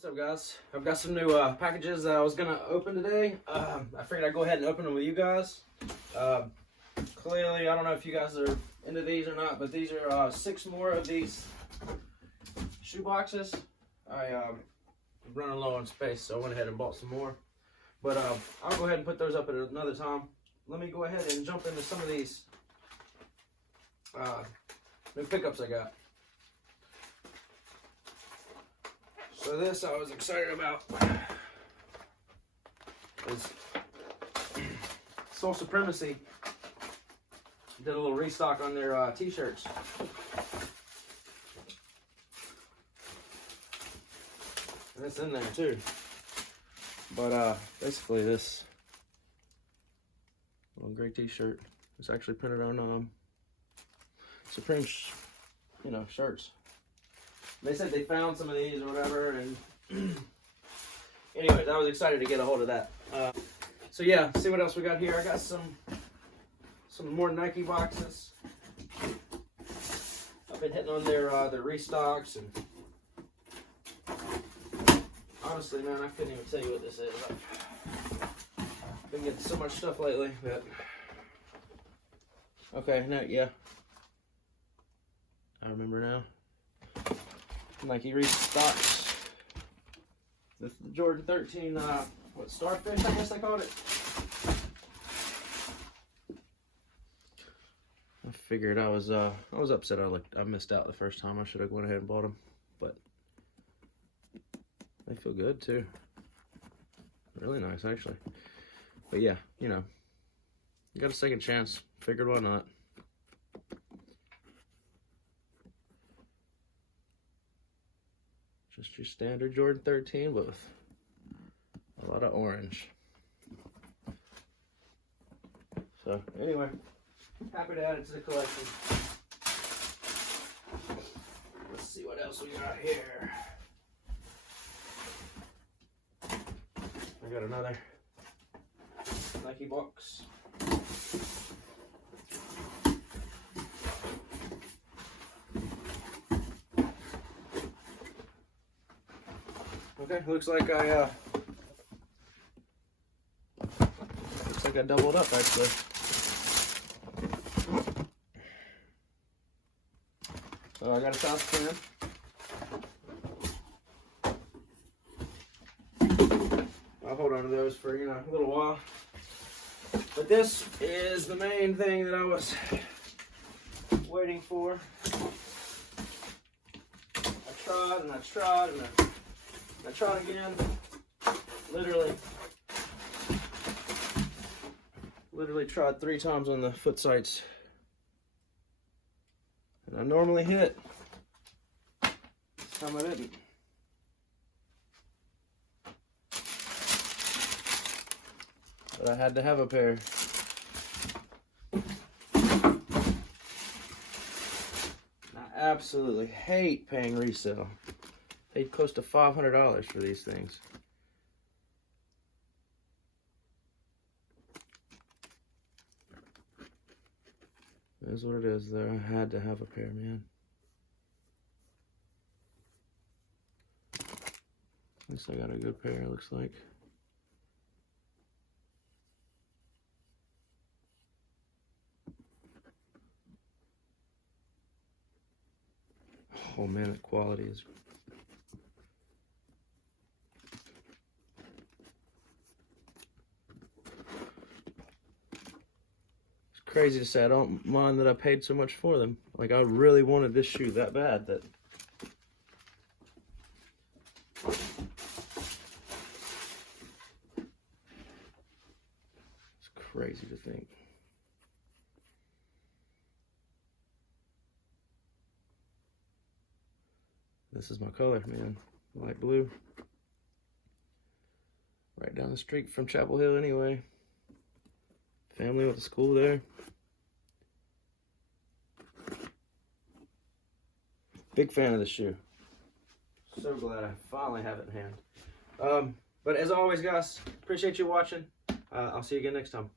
What's up, guys? I've got some new packages that I was gonna open today. I figured I'd go ahead and open them with you guys. Clearly, I don't know if you guys are into these or not, but these are 6 more of these shoe boxes. I'm running low on space, so I went ahead and bought some more. But I'll go ahead and put those up at another time. Let me go ahead and jump into some of these new pickups I got. So this I was excited about is Supremacy did a little restock on their t-shirts. And it's in there too. But basically this little gray t-shirt is actually printed on Supreme, shirts. They said they found some of these or whatever, and anyways, I was excited to get a hold of that. So yeah, see what else we got here. I got some more Nike boxes. I've been hitting on their restocks, and honestly, man, I couldn't even tell you what this is. I've been getting so much stuff lately that. Okay, no, yeah, I remember now. Nike restocks the Jordan 13, Starfish, I guess they called it. I figured I was upset I missed out the first time. I should have gone ahead and bought them, but they feel good too. Really nice, actually. But yeah, you got a second chance. Figured why not. Just your standard Jordan 13, but with a lot of orange. So anyway, happy to add it to the collection. Let's see what else we got here. I got another Nike box. Okay, looks like I doubled up actually. So I got a saucepan. I'll hold on to those for a little while. But this is the main thing that I was waiting for. I tried and I tried and I tried again. Literally tried 3 times on the foot sights. And I normally hit. This time I didn't. But I had to have a pair. I absolutely hate paying resale. Paid close to $500 for these things. That's what it is there. I had to have a pair, man. At least I got a good pair, it looks like. Oh man, the quality is crazy to say. I don't mind that I paid so much for them. Like, I really wanted this shoe that bad that it's crazy to think. This is my color, man. Light blue. Right down the street from Chapel Hill anyway. Family went to school there. Big fan of the shoe. So glad I finally have it in hand. But as always, guys, appreciate you watching. I'll see you again next time.